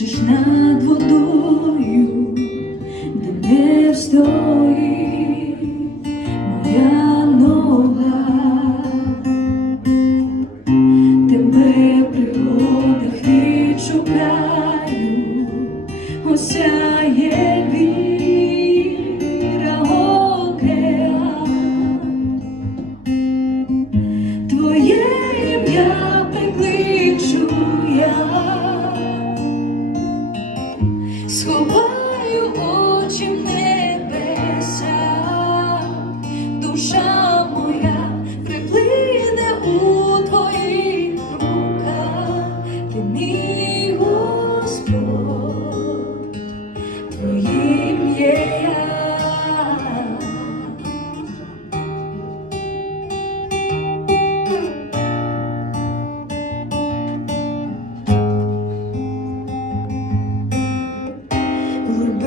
Височиш над водою.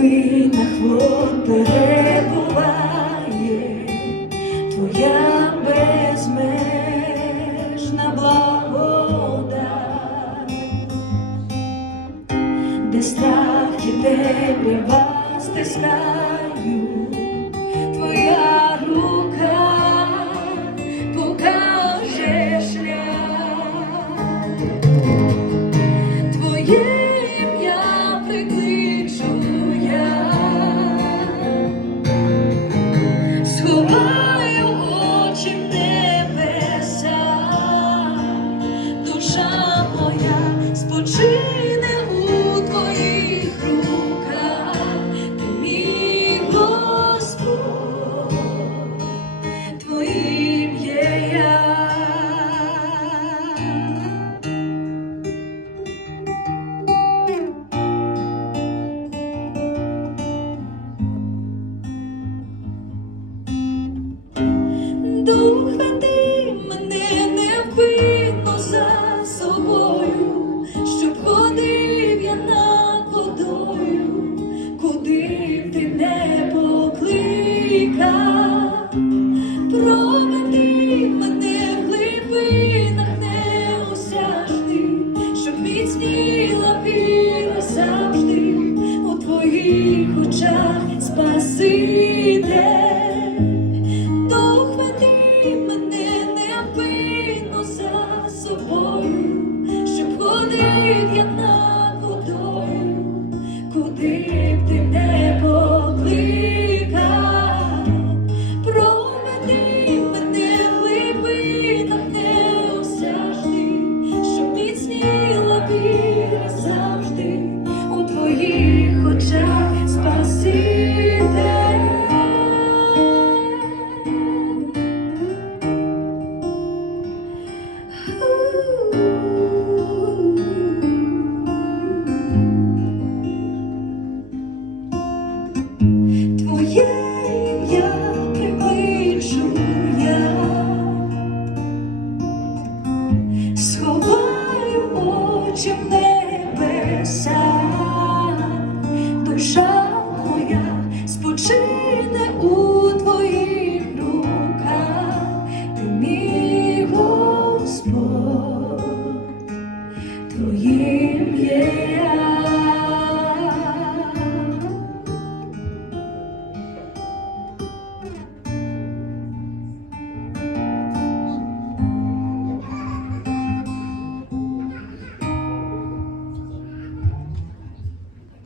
хвилинах вон перебуває твоя безмежна благода, де страх і темрява стискають. сіде, то хвати мене не за собою, щоб ходив я на.